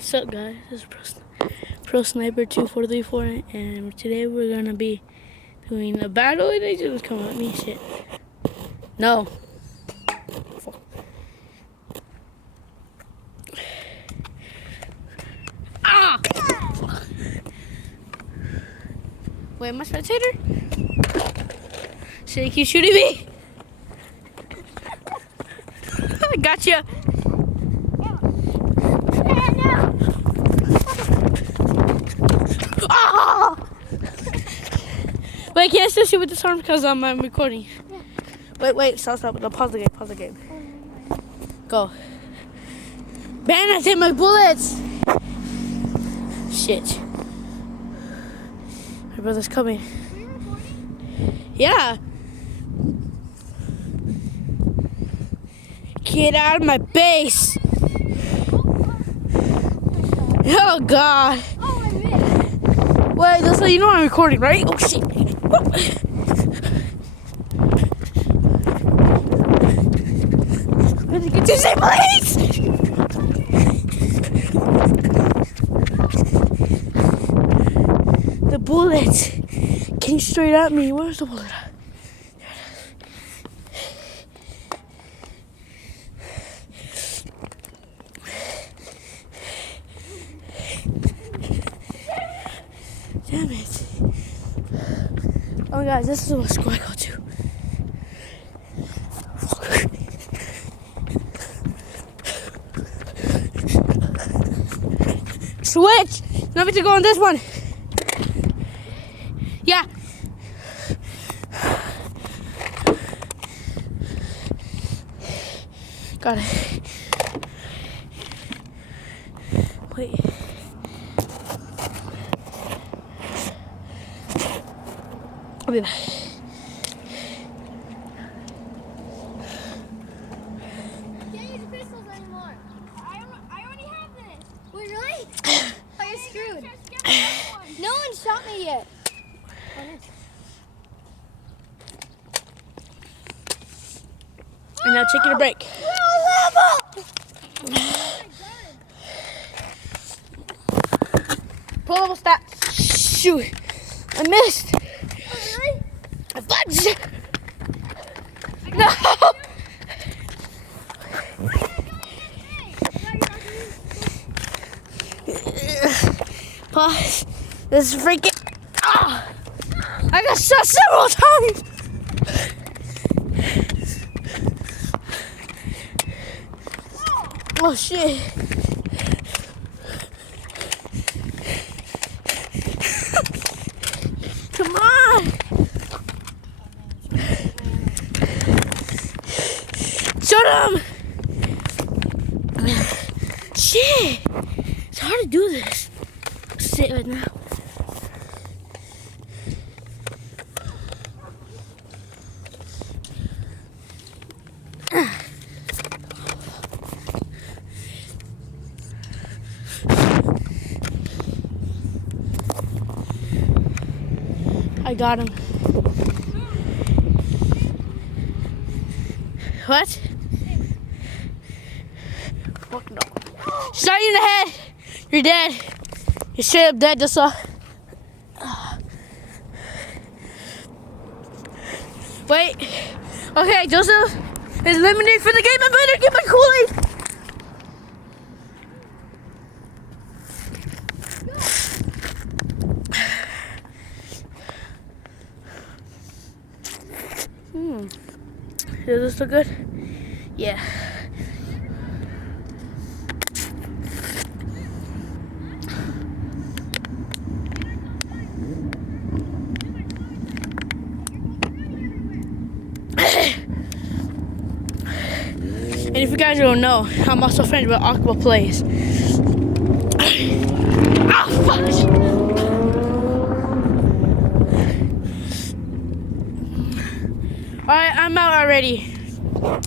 What's up, guys? This is Pro Sniper 2434, and today we're gonna be doing a battle. And they just come at me, shit. No. Fuck. Ah! Fuck. Wait, am I spectator? Shit, keep shooting me. I gotcha. Oh! Wait, can I still shoot with this arm because I'm recording? Yeah. Wait, stop. No, pause the game. Go. Man, I hit my bullets! Shit. My brother's coming. Are you recording? Yeah. Get out of my base! Oh, God. Oh, I missed. Wait, that's how you know I'm recording, right? Oh, shit. Get to say, please! The bullet came straight at me. Where's the bullet at? Damn it. Oh, guys, this is what school I go to. Switch! Let me to go on this one. Yeah. Got it. Wait. I'll be back. Can't use pistols anymore. I already have this. Wait, really? Oh, you're screwed. No one shot me yet. And now taking a break. Pull level stats. Shoot. I missed. Oh, really? I fudged. No. Pause. This is freaking. Ah! I got shot several times. Oh shit. Come on. Shut him. Shit. It's hard to do this. Sit right now. I got him. What? Fuck no. Shot you in the head. You're dead. You're straight up dead, that's all. Wait. Okay, Joseph is eliminated for the game. I better get my Kool-Aid. Does this look good? Yeah. And if you guys don't know, I'm also friends with Aqua Plays. Ah, fuck! Alright, I'm out already.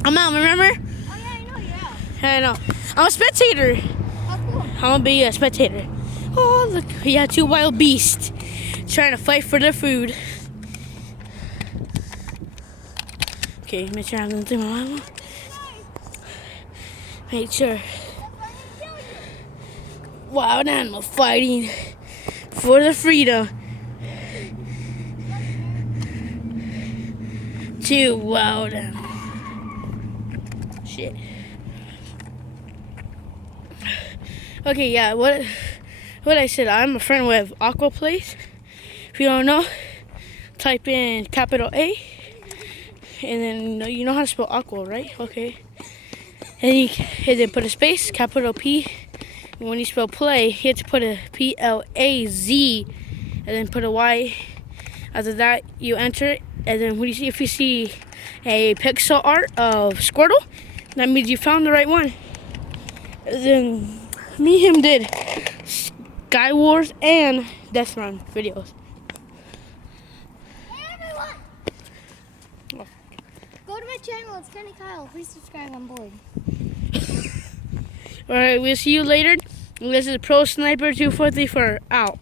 I'm out, remember? Oh, yeah, I know, yeah. I know. I'm a spectator. Oh, cool. I'm gonna be a spectator. Oh, look. We got two wild beasts trying to fight for their food. Okay, make sure I don't do my mama. Make sure. wild animal fighting for the freedom. Two wild animals. Shit. Okay, yeah, what I said, I'm a friend with Aqua Place. If you don't know, type in capital A, and then you know how to spell aqua, right? Okay. And then put a space, capital P. And when you spell play, you have to put a PLAZ, and then put a Y. After that, you enter it, and then if you see a pixel art of Squirtle, that means you found the right one. And then me and him did Sky Wars and Death Run videos. Hey everyone! Go to my channel, it's Kenny Kyle. Please subscribe, I'm bored. Alright, we'll see you later. This is Pro Sniper 243 out.